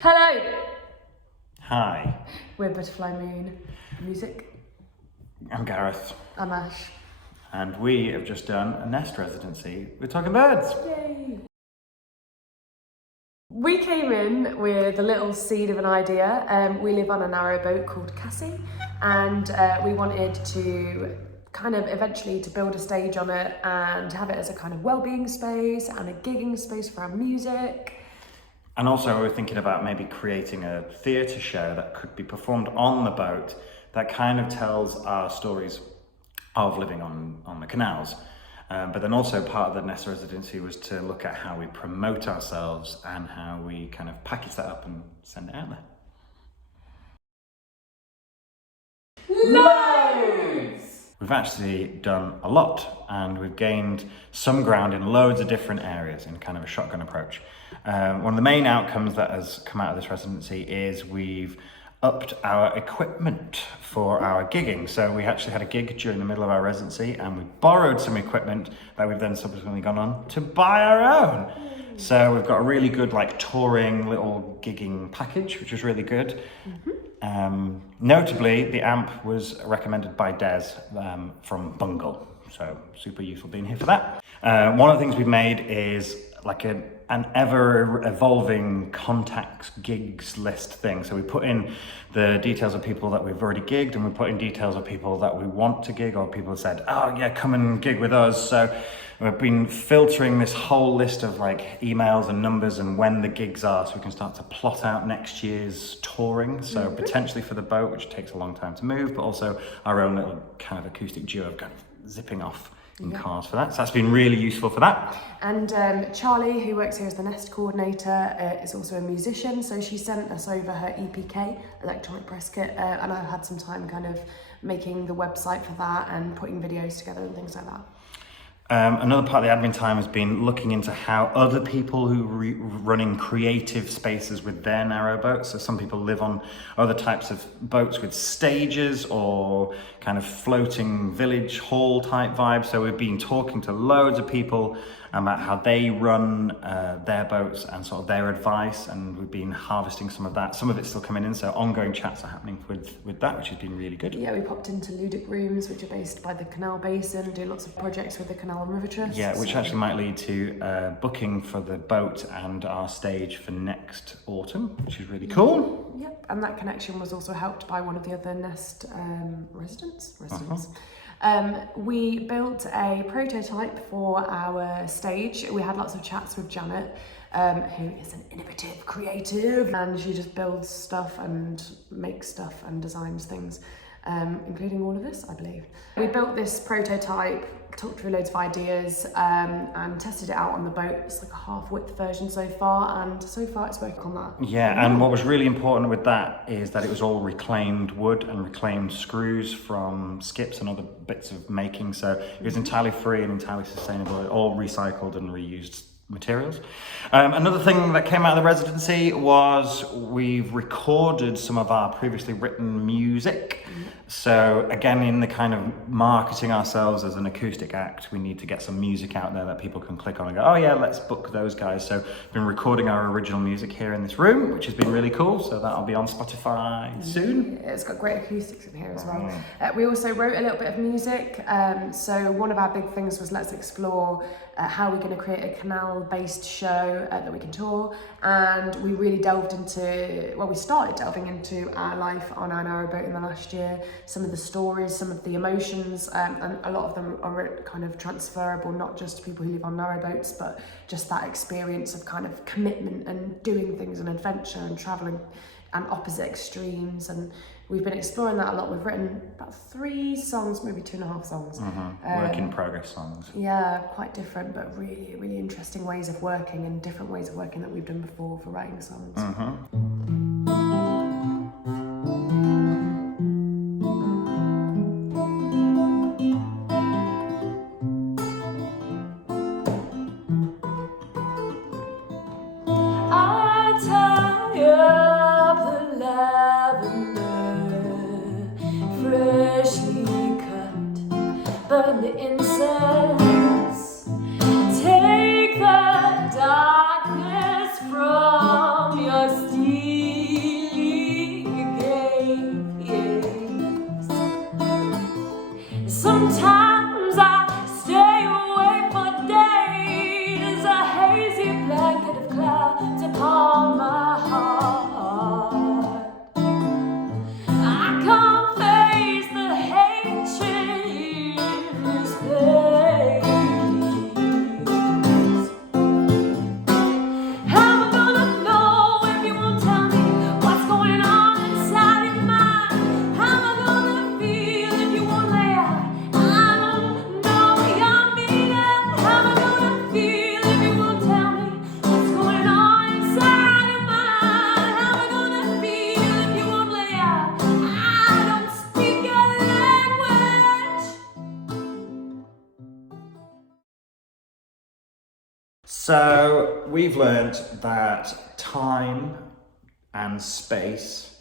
Hello! Hi, We're Butterfly Moon Music. I'm Gareth, I'm Ash. and we have just done a nest residency with Talking Birds. Yay! We came in with a little seed of an idea. We live on a narrow boat called Cassie, and we wanted to kind of eventually to build a stage on it and have it as a kind of well-being space and a gigging space for our music. And also we were thinking about maybe creating a theatre show that could be performed on the boat that kind of tells our stories of living on the canals. But then also part of the nest residency was to look at how we promote ourselves and how we kind of package that up and send it out there. Loads! We've actually done a lot, and we've gained some ground in loads of different areas in kind of a shotgun approach. One of the main outcomes that has come out of this residency is we've upped our equipment for our gigging. So we actually had a gig during the middle of our residency, and we borrowed some equipment that we've then subsequently gone on to buy our own. So we've got a really good touring little gigging package, which is really good. Notably, the amp was recommended by Des from Bungle, so super useful being here for that. One of the things we've made is like an ever-evolving contacts gigs list thing. So we put in the details of people that we've already gigged, and we put in details of people that we want to gig, or people have said, oh yeah, come and gig with us. So we've been filtering this whole list of emails and numbers and when the gigs are, so we can start to plot out next year's touring. So potentially for the boat, which takes a long time to move, but also our own little kind of acoustic duo of kind of zipping off in cars for that. So that's been really useful for that. And Charlie, who works here as the nest coordinator, is also a musician. So she sent us over her EPK, electronic press kit, and I had some time kind of making the website for that and putting videos together and things like that. Another part of the admin time has been looking into how other people who running creative spaces with their narrow boats. So some people live on other types of boats with stages or kind of floating village hall type vibes. So we've been talking to loads of people about how they run their boats and sort of their advice, and we've been harvesting some of that. Some of it's still coming in, so ongoing chats are happening with that, which has been really good. Yeah, we popped into Ludic Rooms, which are based by the Canal Basin, do lots of projects with the Canal and River Trust. Yeah, which actually might lead to booking for the boat and our stage for next autumn, which is really cool. Yep, and that connection was also helped by one of the other nest residents. We built a prototype for our stage. We had lots of chats with Janet, who is an innovative creative, and she just builds stuff and makes stuff and designs things, including all of this, I believe. We built this prototype, talked through loads of ideas, and tested it out on the boat. It's like a half-width version so far, and so far it's working on that. Yeah, and what was really important with that is that it was all reclaimed wood and reclaimed screws from skips and other bits of making, so it was entirely free and entirely sustainable, all recycled and reused materials. Another thing that came out of the residency was we've recorded some of our previously written music. So again, in the kind of marketing ourselves as an acoustic act, we need to get some music out there that people can click on and go, oh yeah, let's book those guys. So we've been recording our original music here in this room, which has been really cool. So that'll be on Spotify soon. It's got great acoustics in here as well. We also wrote a little bit of music. So one of our big things was let's explore how we're going to create a canal-based show that we can tour. And we really delved into, well, we started delving into our life on our narrow boat in the last year, some of the stories, some of the emotions, and a lot of them are kind of transferable, not just to people who live on narrow boats, but just that experience of kind of commitment and doing things and adventure and traveling and opposite extremes. And we've been exploring that a lot. We've written about 3 songs, maybe 2.5 songs. Work in progress songs. Yeah, quite different, but really, really interesting ways of working and different ways of working that we've done before for writing songs. Burn the incense, take the darkness from your steel. gaze. Sometimes I stay awake for days, a hazy blanket of clouds upon my heart. I can't face the hatred in this place. How am I gonna know if you won't tell me what's going on inside your mind? How am I gonna feel if you won't lay out? I don't know your meaning. How am I gonna feel if you won't tell me what's going on inside your mind? How am I gonna feel if you won't lay out? I don't speak your language. So we've learnt that time and space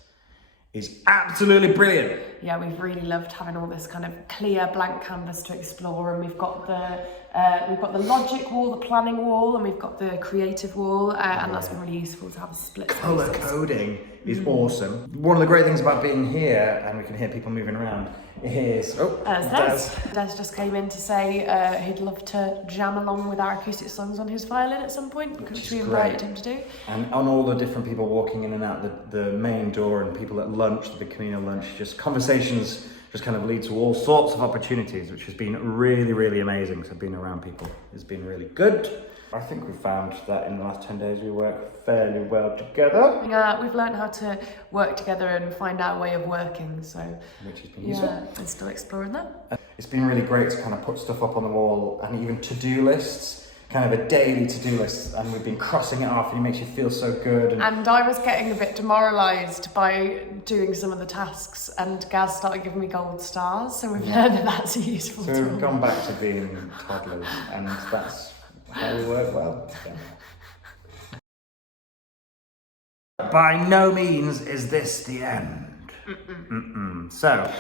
is absolutely brilliant. Yeah, we've really loved having all this kind of clear blank canvas to explore, and we've got the logic wall, the planning wall, and we've got the creative wall, and that's been really useful to have split Colour spaces. coding is awesome. One of the great things about being here, and we can hear people moving around, is Des just came in to say he'd love to jam along with our acoustic songs on his violin at some point, which we invited him to do. And on all the different people walking in and out the main door, and people at lunch, the communal lunch, just conversations just kind of lead to all sorts of opportunities, which has been really, really amazing. So being around people has been really good. I think we found that in the last 10 days we work fairly well together. Yeah, we've learned how to work together and find our way of working, so Which has been useful. yeah, and still exploring that. It's been really great to kind of put stuff up on the wall, and even to-do lists, kind of a daily to-do list, and we've been crossing it off, and it makes you feel so good. And I was getting a bit demoralised by doing some of the tasks, and Gaz started giving me gold stars, so we've learned that that's a useful So tool. we've gone back to being toddlers, and that's how we work well. By no means is this the end. So,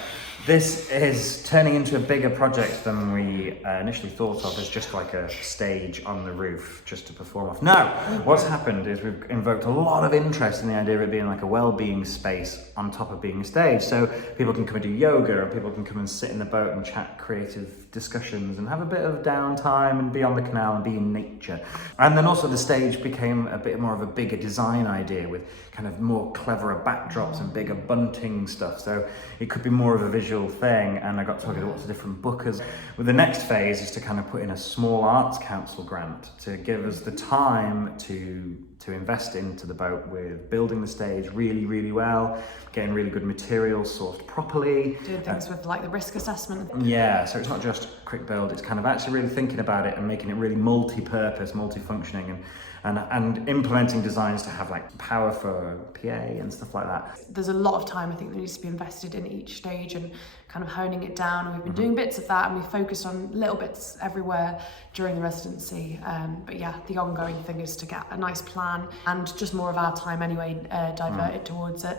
this is turning into a bigger project than we initially thought of as just like a stage on the roof just to perform off. No, what's happened is we've invoked a lot of interest in the idea of it being like a well-being space on top of being a stage. So people can come and do yoga, or people can come and sit in the boat and chat creative discussions and have a bit of downtime and be on the canal and be in nature. And then also the stage became a bit more of a bigger design idea with kind of more cleverer backdrops and bigger bunting stuff. So it could be more of a visual thing, and I got talking to lots of different bookers. Well, the next phase is to kind of put in a small arts council grant to give us the time to invest into the boat with building the stage really, really well, getting really good materials sourced properly. Doing things with like the risk assessment. Yeah, so it's not just quick build, it's kind of actually really thinking about it and making it really multi-purpose, multi-functioning, and implementing designs to have like power for PA and stuff like that. There's a lot of time I think that needs to be invested in each stage and kind of honing it down. And we've been doing bits of that, and we focused on little bits everywhere during the residency. But yeah, the ongoing thing is to get a nice plan and just more of our time anyway diverted towards it.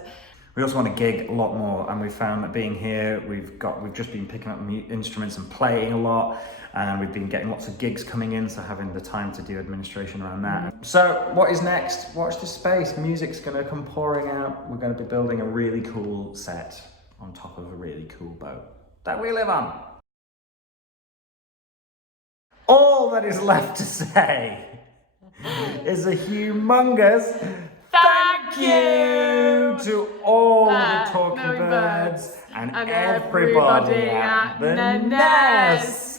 We also want to gig a lot more, and we found that being here, we've just been picking up instruments and playing a lot, and we've been getting lots of gigs coming in, so having the time to do administration around that. So what is next? Watch this space. Music's going to come pouring out. We're going to be building a really cool set on top of a really cool boat that we live on. All that is left to say is a humongous thank you to all the talking birds and everybody at the nest.